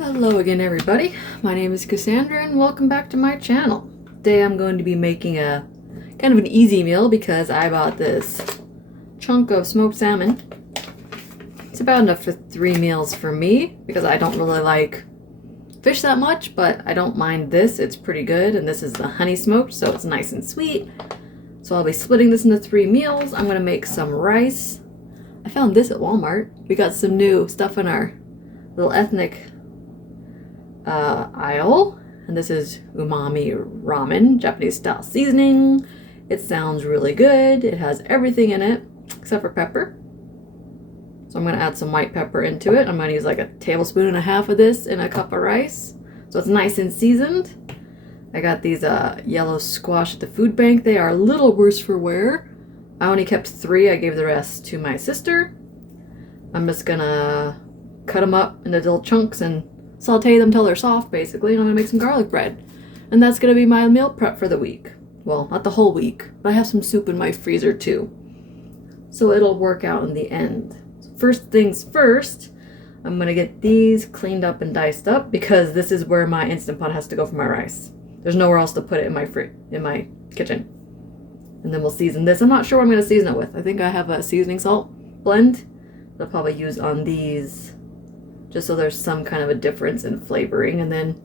Hello again everybody, my name is Cassandra and welcome back to my channel. Today I'm going to be making a kind of an easy meal because I bought this chunk of smoked salmon. It's about enough for 3 meals for me because I don't really like fish that much, but I don't mind this. It's pretty good, and this is the honey smoked, so it's nice and sweet. So I'll be splitting this into 3 meals. I'm going to make some rice. I found this at Walmart. We got some new stuff in our little ethnic aisle, and this is umami ramen, Japanese style seasoning. It sounds really good. It has everything in it except for pepper, so I'm going to add some white pepper into it. I'm going to use like a tablespoon and a half of this in a cup of rice, so it's nice and seasoned. I got these yellow squash at the food bank. They are a little worse for wear. I only kept 3. I gave the rest to my sister. I'm just gonna cut them up into little chunks and saute them till they're soft, basically, and I'm gonna make some garlic bread. And that's gonna be my meal prep for the week. Well, not the whole week, but I have some soup in my freezer too, so it'll work out in the end. So first things first, I'm gonna get these cleaned up and diced up because this is where my Instant Pot has to go for my rice. There's nowhere else to put it in my kitchen. And then we'll season this. I'm not sure what I'm gonna season it with. I think I have a seasoning salt blend that I'll probably use on these, just so there's some kind of a difference in flavoring. And then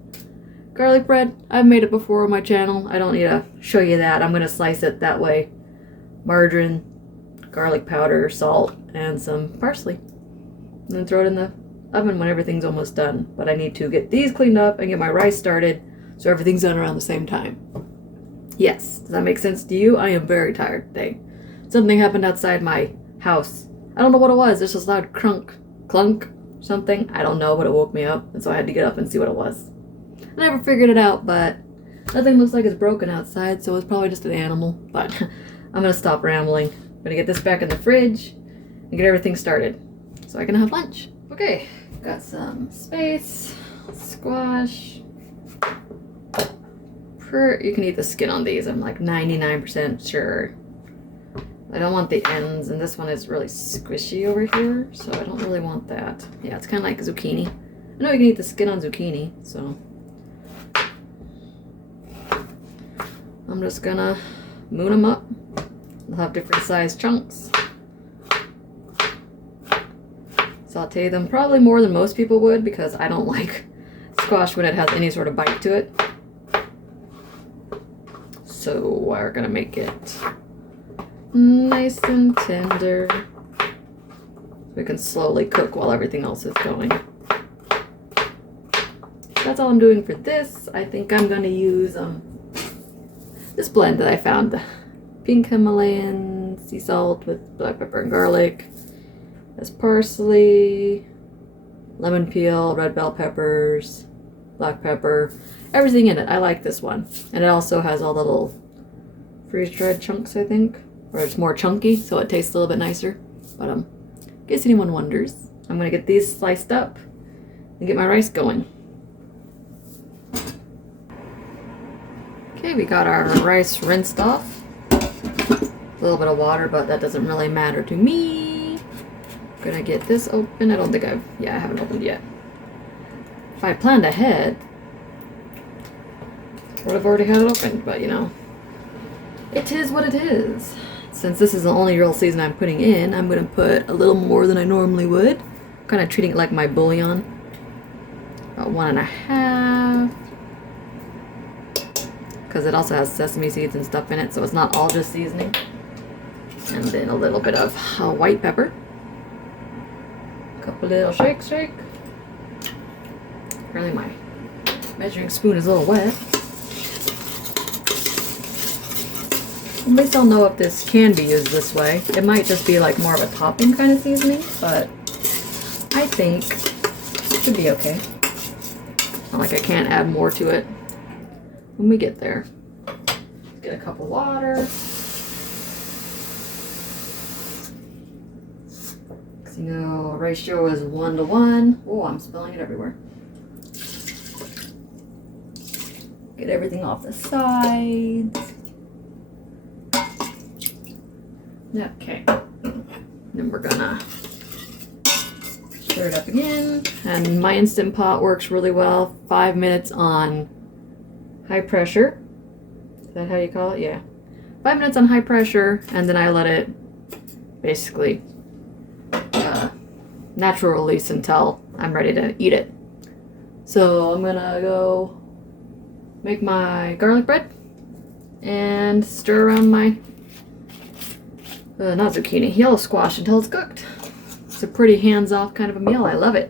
garlic bread, I've made it before on my channel. I don't need to show you that. I'm gonna slice it that way. Margarine, garlic powder, salt, and some parsley. And then throw it in the oven when everything's almost done. But I need to get these cleaned up and get my rice started so everything's done around the same time. Yes, does that make sense to you? I am very tired today. Something happened outside my house. I don't know what it was. There's this loud clunk, something. I don't know, but it woke me up, and so I had to get up and see what it was. I never figured it out, but nothing looks like it's broken outside, so it's probably just an animal. But I'm gonna stop rambling. I'm gonna get this back in the fridge and get everything started so I can have lunch. Okay, got some space, squash. You can eat the skin on these, I'm like 99% sure. I don't want the ends, and this one is really squishy over here, so I don't really want that. Yeah, it's kind of like zucchini. I know you can eat the skin on zucchini, so I'm just gonna moon them up. They'll have different size chunks. Saute them probably more than most people would because I don't like squash when it has any sort of bite to it. So we're gonna make it nice and tender. We can slowly cook while everything else is going. That's all I'm doing for this. I think I'm gonna use this blend that I found. The pink Himalayan sea salt with black pepper and garlic. There's parsley, lemon peel, red bell peppers, black pepper. Everything in it. I like this one. And it also has all the little freeze-dried chunks, I think. Or it's more chunky, so it tastes a little bit nicer. But in case anyone wonders, I'm going to get these sliced up and get my rice going. Okay, we got our rice rinsed off. A little bit of water, but that doesn't really matter to me. I'm going to get this open. I don't think I haven't opened yet. If I planned ahead, would have already had it opened, but you know, it is what it is. Since this is the only real season I'm putting in, I'm going to put a little more than I normally would. I'm kind of treating it like my bouillon. About 1.5. Because it also has sesame seeds and stuff in it, so it's not all just seasoning. And then a little bit of white pepper. A couple little shake. Apparently my measuring spoon is a little wet. At least I'll know if this can be used this way. It might just be like more of a topping kind of seasoning, but I think it should be okay. Not like I can't add more to it when we get there. Let's get a cup of water. Because you know, ratio is 1 to 1. Oh, I'm spilling it everywhere. Get everything off the sides. Okay, then we're gonna Stir it up again. And my Instant Pot works really well. 5 minutes on high pressure. Is that how you call it? Yeah. 5 minutes on high pressure, and then I let it basically natural release until I'm ready to eat it. So I'm gonna go make my garlic bread and stir around my not zucchini, yellow squash until it's cooked. It's a pretty hands-off kind of a meal. I love it.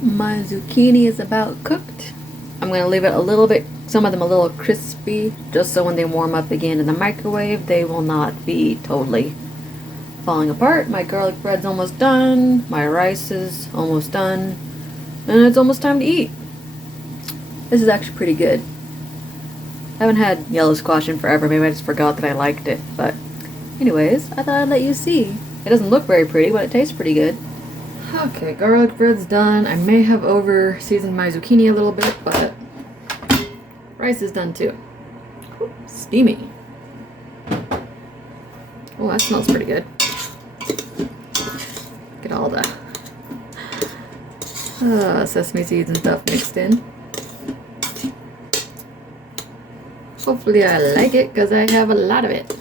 My zucchini is about cooked. I'm gonna leave it a little bit, some of them a little crispy, just so when they warm up again in the microwave, they will not be totally falling apart. My garlic bread's almost done. My rice is almost done. And it's almost time to eat. This is actually pretty good. I haven't had yellow squash in forever. Maybe I just forgot that I liked it. But anyways, I thought I'd let you see. It doesn't look very pretty, but it tastes pretty good. Okay, garlic bread's done. I may have over seasoned my zucchini a little bit, but rice is done too. Ooh, steamy. Oh, that smells pretty good. Get all the sesame seeds and stuff mixed in. Hopefully I like it because I have a lot of it.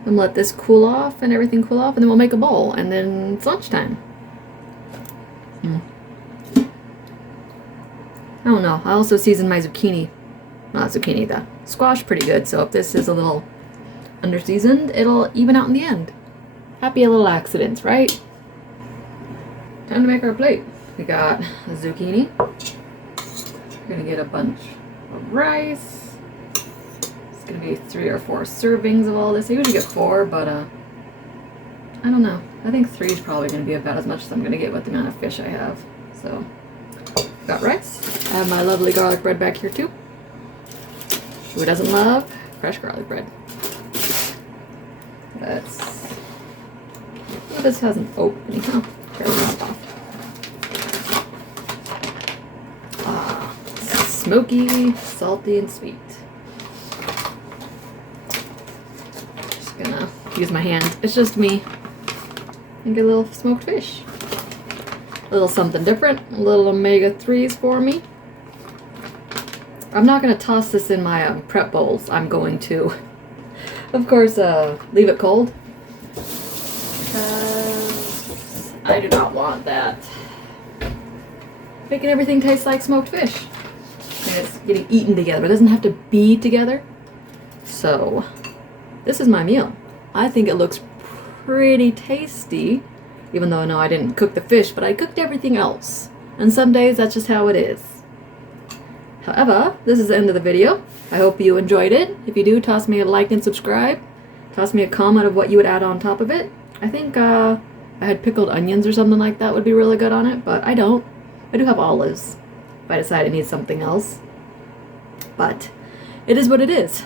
I'm gonna let this cool off and everything cool off, and then we'll make a bowl, and then it's lunchtime. I don't know. I also seasoned my zucchini. Not zucchini, the squash pretty good, so if this is a little under-seasoned, it'll even out in the end. Happy little accidents, right? Time to make our plate. We got a zucchini. We're gonna get a bunch of rice. It's gonna be 3 or 4 servings of all this. I usually get 4, but I don't know. I think 3 is probably gonna be about as much as I'm gonna get with the amount of fish I have. So, got rice. I have my lovely garlic bread back here too. Who doesn't love fresh garlic bread? Let's. Well, this has an opening. Oh, tear that off. Smoky, salty, and sweet. Just gonna use my hand. It's just me. And get a little smoked fish. A little something different. A little omega-3s for me. I'm not going to toss this in my prep bowls. I'm going to, of course, leave it cold. Because I do not want that making everything taste like smoked fish. And it's getting eaten together. It doesn't have to be together. So, this is my meal. I think it looks pretty tasty. Even though, no, I didn't cook the fish, but I cooked everything else. And some days, that's just how it is. However, this is the end of the video. I hope you enjoyed it. If you do, toss me a like and subscribe. Toss me a comment of what you would add on top of it. I think I had pickled onions or something like that would be really good on it, but I don't. I do have olives if I decide I need something else. But it is what it is.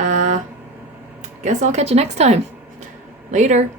Guess I'll catch you next time. Later.